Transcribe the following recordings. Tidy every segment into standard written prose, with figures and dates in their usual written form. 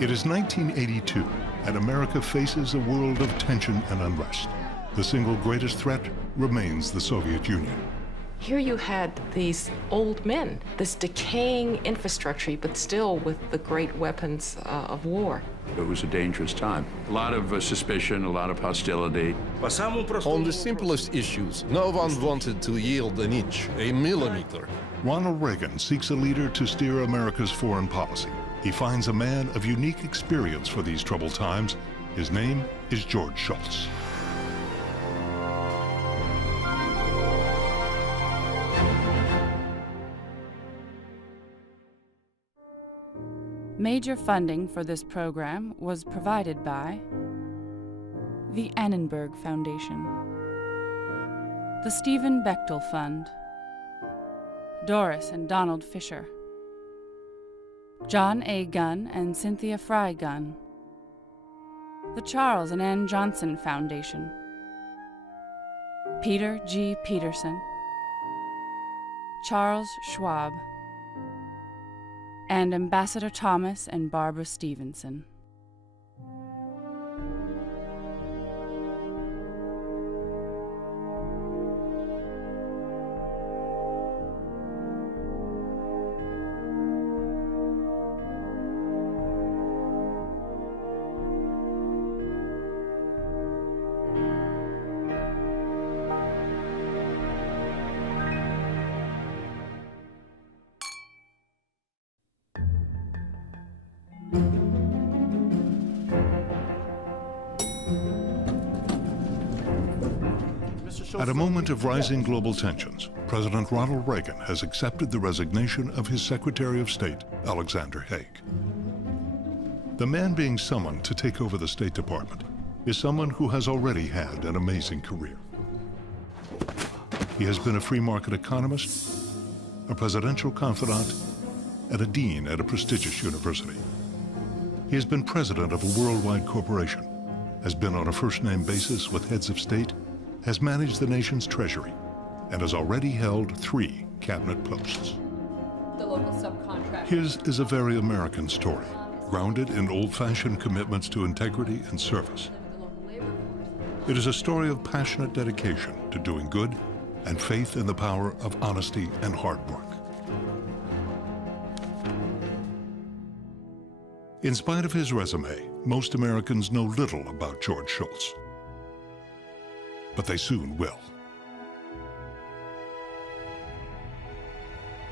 It is 1982, and America faces a world of tension and unrest. The single greatest threat remains the Soviet Union. Here you had these old men, this decaying infrastructure, but still with the great weapons of war. It was a dangerous time. A lot of suspicion, a lot of hostility. On the simplest issues, no one wanted to yield an inch, a millimeter. Ronald Reagan seeks a leader to steer America's foreign policy. He finds a man of unique experience for these troubled times. His name is George Shultz. Major funding for this program was provided by the Annenberg Foundation, the Stephen Bechtel Fund, Doris and Donald Fisher, John A. Gunn and Cynthia Fry Gunn, the Charles and Ann Johnson Foundation, Peter G. Peterson, Charles Schwab, and Ambassador Thomas and Barbara Stevenson. At a moment of rising global tensions, President Ronald Reagan has accepted the resignation of his Secretary of State, Alexander Haig. The man being summoned to take over the State Department is someone who has already had an amazing career. He has been a free market economist, a presidential confidant, and a dean at a prestigious university. He has been president of a worldwide corporation, has been on a first-name basis with heads of state, has managed the nation's treasury, and has already held 3 cabinet posts. The local subcontractor. His is a very American story, grounded in old-fashioned commitments to integrity and service. It is a story of passionate dedication to doing good and faith in the power of honesty and hard work. In spite of his resume, most Americans know little about George Shultz. But they soon will.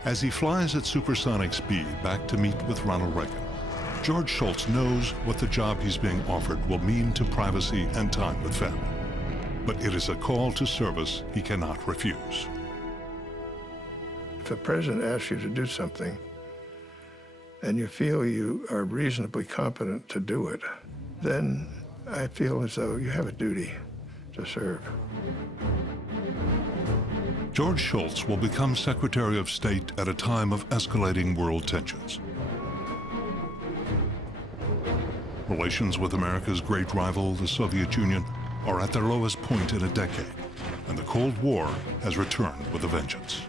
As he flies at supersonic speed back to meet with Ronald Reagan, George Shultz knows what the job he's being offered will mean to privacy and time with family. But it is a call to service he cannot refuse. If a president asks you to do something and you feel you are reasonably competent to do it, then I feel as though you have a duty to serve. George Shultz will become Secretary of State at a time of escalating world tensions. Relations with America's great rival, the Soviet Union, are at their lowest point in a decade, and the Cold War has returned with a vengeance.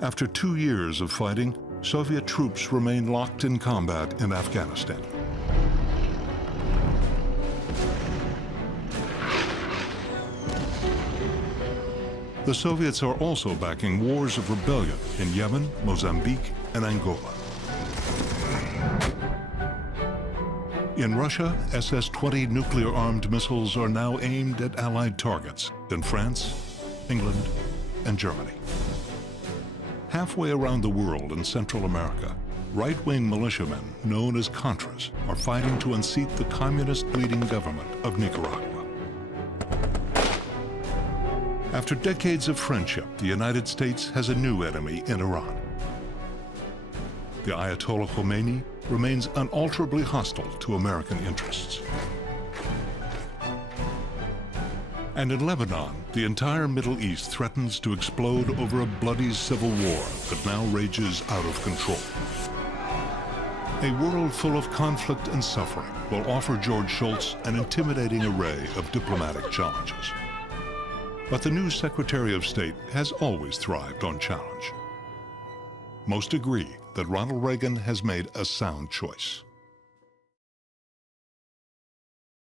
After 2 years of fighting, Soviet troops remain locked in combat in Afghanistan. The Soviets are also backing wars of rebellion in Yemen, Mozambique, and Angola. In Russia, SS-20 nuclear-armed missiles are now aimed at Allied targets in France, England, and Germany. Halfway around the world in Central America, right-wing militiamen known as Contras are fighting to unseat the communist-leading government of Nicaragua. After decades of friendship, the United States has a new enemy in Iran. The Ayatollah Khomeini remains unalterably hostile to American interests. And in Lebanon, the entire Middle East threatens to explode over a bloody civil war that now rages out of control. A world full of conflict and suffering will offer George Shultz an intimidating array of diplomatic challenges. But the new Secretary of State has always thrived on challenge. Most agree that Ronald Reagan has made a sound choice.